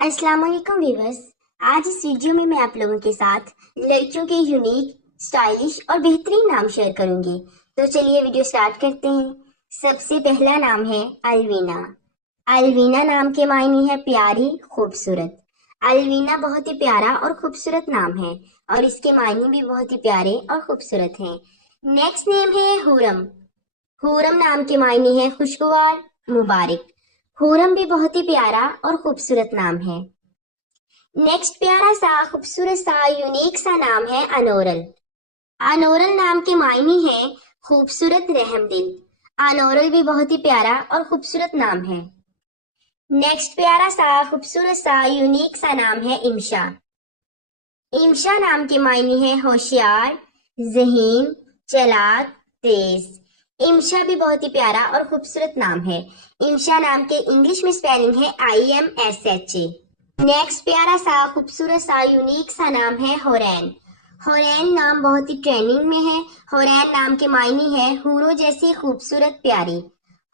अस्सलाम वालेकुम व्यूवर्स। आज इस वीडियो में मैं आप लोगों के साथ लड़कियों के यूनिक, स्टाइलिश और बेहतरीन नाम शेयर करूंगी। तो चलिए वीडियो स्टार्ट करते हैं। सबसे पहला नाम है अलवीना। अलवीना नाम के मायने है प्यारी, खूबसूरत। अलवीना बहुत ही प्यारा और खूबसूरत नाम है और इसके मायने भी बहुत ही प्यारे और खूबसूरत हैं। नेक्स्ट नेम है हुरम। हुरम नाम के मायने है खुशगवार, मुबारक। हुरम भी बहुत ही प्यारा और खूबसूरत नाम है। नेक्स्ट प्यारा सा खूबसूरत सा यूनिक सा नाम है अनोरल। अनोरल नाम के मायने है खूबसूरत, रहमदिल। अनोरल भी बहुत ही प्यारा और खूबसूरत नाम है। नेक्स्ट प्यारा सा खूबसूरत सा यूनिक सा नाम है इम्शा। इम्शा नाम के मायने है होशियार, ज़हीन, चालाक, तेज। इम्शा भी बहुत ही प्यारा और खूबसूरत नाम है। इम्शा नाम के इंग्लिश में स्पेलिंग है IMSHA। नेक्स्ट प्यारा सा खूबसूरत सा यूनिक सा नाम है होरैन। होरैन नाम बहुत ही ट्रेंडिंग में है। होरैन नाम के मायने है हूरों जैसी खूबसूरत, प्यारी।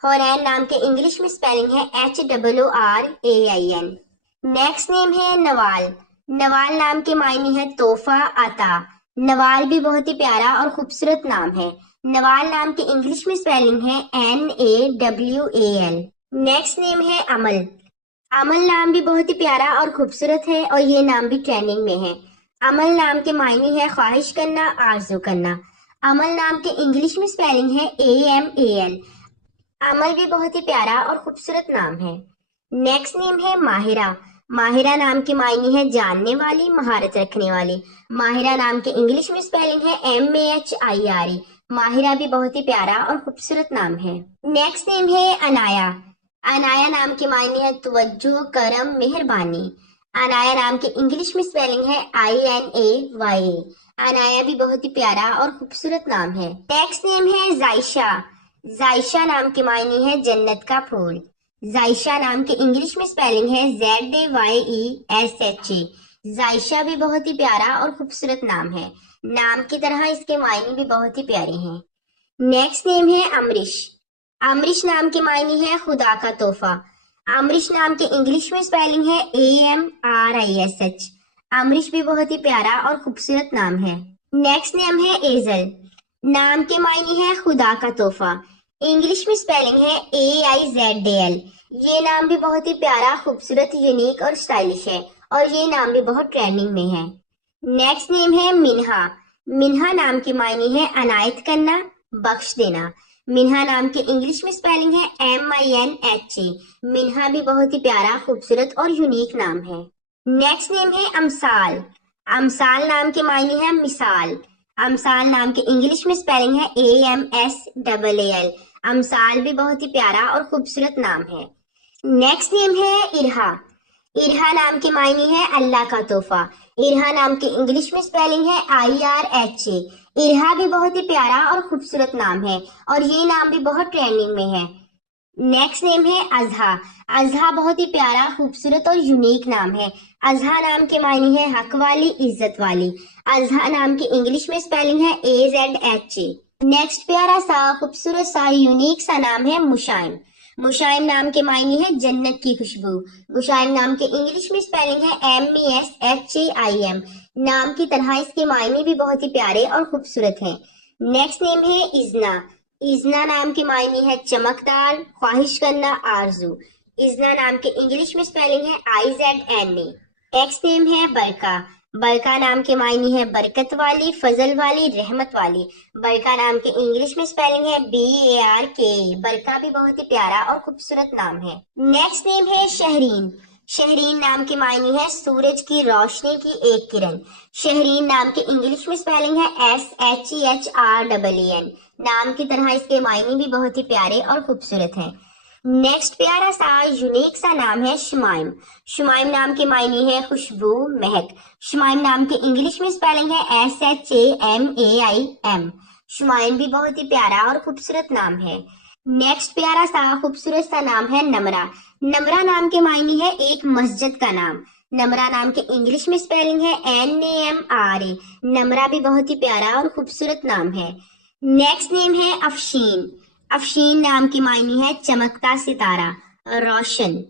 होरैन नाम के इंग्लिश में स्पेलिंग है HOORAIN। नेक्स्ट नेम है नवाल। नवाल नाम के मायने है तोहफा, अता। नवाल भी बहुत ही प्यारा और खूबसूरत नाम है। नवाल नाम के इंग्लिश में स्पेलिंग है NAWAL। नेक्स्ट नेम है अमल। अमल नाम भी बहुत ही प्यारा और खूबसूरत है और ये नाम भी ट्रेंडिंग में है। अमल नाम के मायने है ख्वाहिश करना, आरजू करना। अमल नाम के इंग्लिश में स्पेलिंग है AMAL। अमल भी बहुत ही प्यारा और खूबसूरत नाम है। नेक्स्ट नेम है माहिरा। माहिरा नाम के मायने है जानने वाली, महारत रखने वाली। माहिरा नाम के इंग्लिश में स्पेलिंग है MAHIRE। माहिरा भी बहुत ही प्यारा और खूबसूरत नाम है। नेक्स्ट नेम है अनाया। अनाया नाम के मायने है तवज्जो, करम, मेहरबानी। अनाया नाम के इंग्लिश में स्पेलिंग है INAYA। अनाया भी बहुत ही प्यारा और खूबसूरत नाम है। नेक्स्ट नेम है जायशा। जायशा नाम के मायने है जन्नत का फूल। जायशा नाम के इंग्लिश में स्पेलिंग है ZAYESHA। जायशा भी बहुत ही प्यारा और खूबसूरत नाम है। नाम की तरह इसके मायने भी बहुत ही प्यारे हैं। नेक्स्ट नेम है अमरीश। अमरीश नाम के मायने है खुदा का तोहफा। अमरीश नाम के इंग्लिश में स्पेलिंग है AMRISH। अमरीश भी बहुत ही प्यारा और खूबसूरत नाम है। नेक्स्ट नेम है एजल। नाम के मायने है खुदा का तोहफा। इंग्लिश में स्पेलिंग है AIZAL। ये नाम भी बहुत ही प्यारा, खूबसूरत, यूनिक और स्टाइलिश है और ये नाम भी बहुत ट्रेंडिंग में है। नेक्स्ट नेम है मिन्हा। मिन्हा नाम के मायने है अनायत करना, बख्श देना। मिन्हा नाम के इंग्लिश में स्पेलिंग है MINHA। मिन्हा भी बहुत ही प्यारा, खूबसूरत और यूनिक नाम है। नेक्स्ट नेम है अमसाल। अमसाल नाम के मायने है मिसाल। अमसाल नाम के इंग्लिश में स्पेलिंग है AMSAAL। अमसाल भी बहुत ही प्यारा और खूबसूरत नाम है। नेक्स्ट नेम है इरहा। इरहा नाम के मायने है अल्लाह का तोहफा। इरहा नाम के इंग्लिश में स्पेलिंग है IRHA। इरहा भी बहुत ही प्यारा और खूबसूरत नाम है और ये नाम भी बहुत ट्रेंडिंग में है। नेक्स्ट नेम है अजहा। अजहा बहुत ही प्यारा, खूबसूरत और यूनिक नाम है। अजहा नाम के मायने है हक वाली, इज्जत वाली। अजहा नाम के इंग्लिश में स्पेलिंग है AZHA। नेक्स्ट प्यारा सा खूबसूरत सा यूनिक सा नाम है मुशाइम। मुशाइम नाम के मायने है जन्नत की खुशबू। मुशाइम नाम के इंग्लिश में स्पेलिंग है MESHAIM। नाम की तरह इसके मायने भी बहुत ही प्यारे और खूबसूरत हैं। नेक्स्ट नेम है इजना। इजना नाम के मायने है चमकदार, ख्वाहिश करना, आरजू। इजना नाम के इंग्लिश में स्पेलिंग है IZNA। नेक्स्ट नेम है बरका। बरका नाम के मायने है बरकत वाली, फजल वाली, रहमत वाली। बरका नाम के इंग्लिश में स्पेलिंग है BARK। बरका भी बहुत ही प्यारा और खूबसूरत नाम है। नेक्स्ट नेम है शहरीन। शहरीन नाम के मायने है सूरज की रोशनी की एक किरण। शहरीन नाम के इंग्लिश में स्पेलिंग है SHEHREEN। नाम की तरह इसके मायने भी बहुत ही प्यारे और खूबसूरत हैं। नेक्स्ट प्यारा सा यूनिक सा नाम है शुमाइम। शुमाइम नाम के मायने है खुशबू, महक। शुमाइम नाम के इंग्लिश में स्पेलिंग है SHAMAIM। शुमाइम भी बहुत ही प्यारा और खूबसूरत नाम है। नेक्स्ट प्यारा सा खूबसूरत सा नाम है नमरा। नमरा नाम के मायने है एक मस्जिद का नाम। नमरा नाम के इंग्लिश में स्पेलिंग है NAMRA। नमरा भी बहुत ही प्यारा और खूबसूरत नाम है। नेक्स्ट नेम है अफशीन। अफशीन नाम की मायने है चमकता सितारा, रोशन।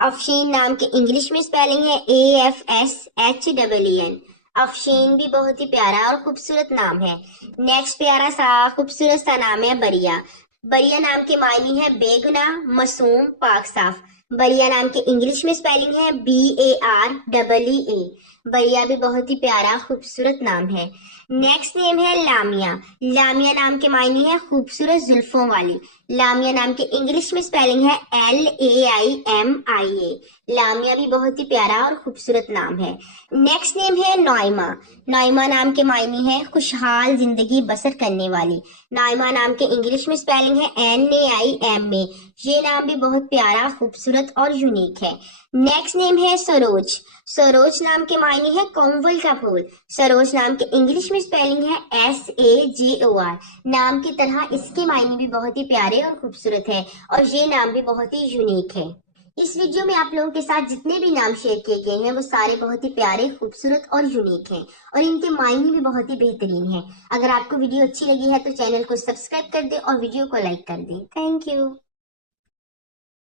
अफशीन नाम के इंग्लिश में स्पेलिंग है AFSHEEN। अफशीन भी बहुत ही प्यारा और खूबसूरत नाम है। नेक्स्ट प्यारा सा खूबसूरत सा नाम है बरिया। बरिया नाम के मायने है बेगुनाह, मासूम, पाक साफ। बरिया नाम के इंग्लिश में स्पेलिंग है BAREE। बरिया भी बहुत ही प्यारा खूबसूरत नाम है। नेक्स्ट नेम है लामिया। लामिया नाम के मायने है खूबसूरत जुल्फों वाली। लामिया नाम के इंग्लिश में स्पेलिंग है LAIMIA। लामिया भी बहुत ही प्यारा और खूबसूरत नाम है। नेक्स्ट नेम है नॉइमा। नॉइमा नाम के मायने है खुशहाल जिंदगी बसर करने वाली। नॉइमा नाम के इंग्लिश में स्पेलिंग है NAIMA। ये नाम भी बहुत प्यारा, खूबसूरत और यूनिक है। नेक्स्ट नेम है सरोज। सरोज नाम के मायने है कमल का फूल। सरोज नाम के इंग्लिश में स्पेलिंग है SAJOR। नाम की तरह इसके मायने भी बहुत ही प्यारे और खूबसूरत है और ये नाम भी बहुत ही यूनिक है। इस वीडियो में आप लोगों के साथ जितने भी नाम शेयर किए गए हैं वो सारे बहुत ही प्यारे, खूबसूरत और यूनिक हैं और इनके मायने भी बहुत ही बेहतरीन हैं। अगर आपको वीडियो अच्छी लगी है तो चैनल को सब्सक्राइब कर दें और वीडियो को लाइक कर दें। Thank you.